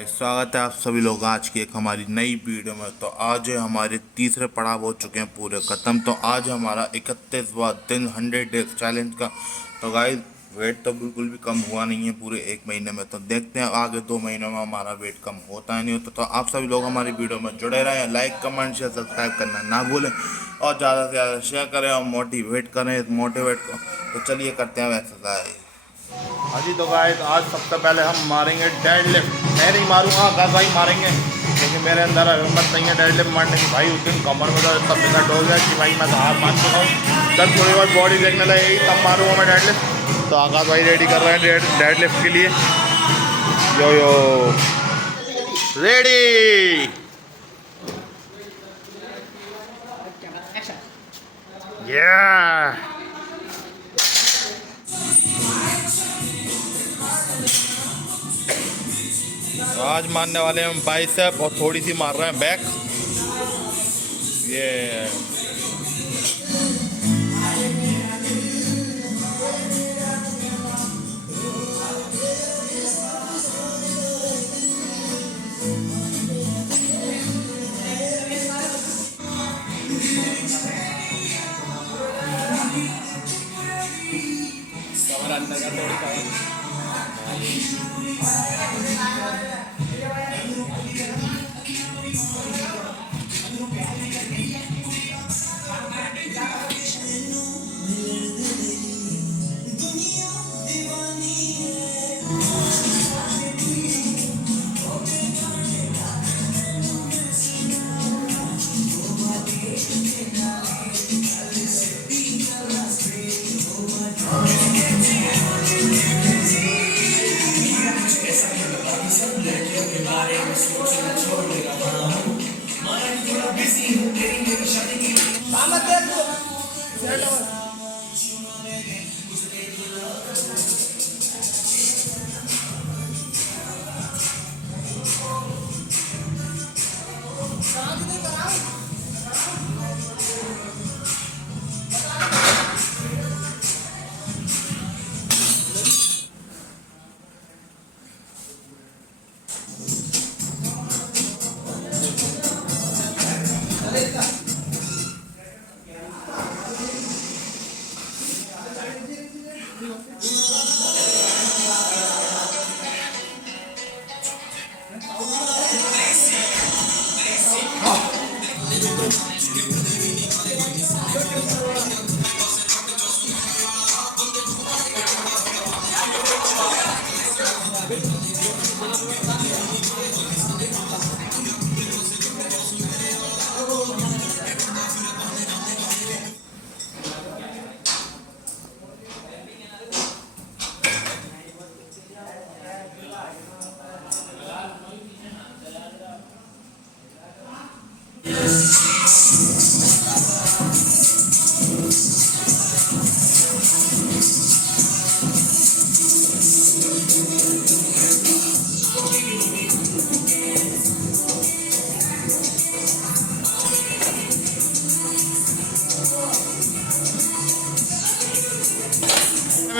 गाइस स्वागत है आप सभी लोग आज की एक हमारी नई वीडियो में। तो आज हमारे तीसरे पड़ाव हो चुके हैं पूरे ख़त्म। तो आज हमारा 31वां दिन 100 डेज चैलेंज का। तो गाइस वेट तो बिल्कुल भी कम हुआ नहीं है पूरे एक महीने में। तो देखते हैं आगे 2 महीनों में हमारा वेट कम होता है नहीं होता। तो आप सभी लोग हमारी वीडियो में जुड़े रहें, लाइक कमेंट शेयर सब्सक्राइब करना ना भूलें और ज़्यादा से ज़्यादा शेयर करें और मोटिवेट करें इस मोटिवेट को। तो चलिए करते हैं एक्सरसाइज। हाँ जी, तो गाइस आज सबसे पहले हम मारेंगे डेड लिफ्ट। मैं नहीं मारूंगा, आकाश भाई मारेंगे क्योंकि मेरे अंदर हिम्मत नहीं है डेड लिफ्ट मारने की। भाई उस दिन कमर में दर्द इतना बिगड़ हो गया कि भाई मैं तो हार मान चुका हूँ। जब थोड़ी बहुत बॉडी देखने लगेगी तब मारूंगा मैं डेड लिफ्ट। तो आकाश भाई रेडी कर रहे हैं डेड लिफ्ट के लिए। यो यो रेडी या। तो आज मारने वाले हैं हम बाइसेप और थोड़ी सी मार रहे हैं बैक। ये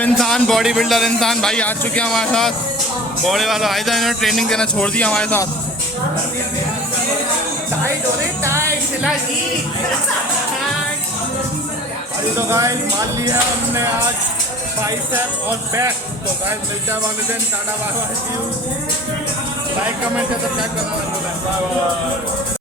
इंसान बॉडी बिल्डर इंसान भाई आ चुके हैं हमारे साथ। बॉडी वाला आया था, इन्होंने ट्रेनिंग देना छोड़ दिया हमारे साथ। तो गाइस मान लिया हमने आज बाइसेप और बैक। तो गाइस मिलते हैं अगले दिन। टाटा bye bye, see you. Like comment subscribe करना।